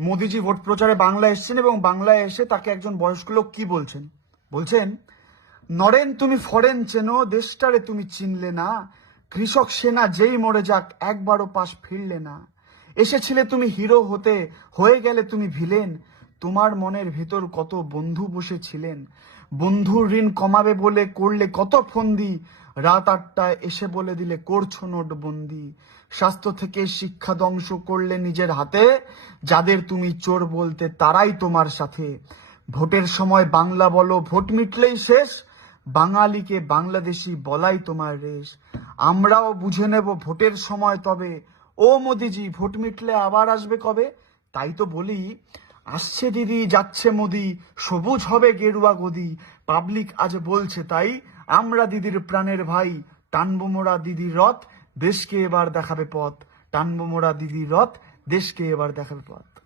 মোদিজি vote প্রচারে বাংলা এসেছেন এবং বাংলায় এসে তাকে একজন বয়স্ক লোক কি বলছেন? বলছেন, নরেন তুমি ফরেন চেনো, দেশটারে তুমি চিনলে না। কৃষক সেনা যেই মরে যাক, একবারও পাশ ফিরলে না। এসেছিলে তুমি হিরো হতে, হয়ে গেলে তুমি ভিলেন। তোমার মনের ভেতর কত বন্ধু বসেছিলেন। বন্ধুর ঋণ কমাবে বলে করলে কত ফন্দি। রাত আটটায় এসে বলে দিলে, করছ নোটবন্দি। স্বাস্থ্য থেকে শিক্ষা ধ্বংস করলে নিজের হাতে। যাদের তুমি চোর বলতে, তারাই তোমার সাথে। ভোটের সময় বাংলা বলো, ভোট মিটলেই শেষ। বাঙালিকে বাংলাদেশি বলাই তোমার রেশ। আমরাও বুঝে নেব ভোটের সময় তবে। ও মোদিজি, ভোট মিটলে আবার আসবে কবে? তাই তো বলি আসছে দিদি, যাচ্ছে মোদি, সবুজ হবে গেরুয়া গদি। পাবলিক আজ বলছে তাই, আমরা দিদির প্রাণের ভাই। টানবো মোড়া দিদির রথ, দেশকে এবার দেখাবে পথ। টানবো মোড়া দিদির রথ, দেশকে এবার দেখাবে পথ।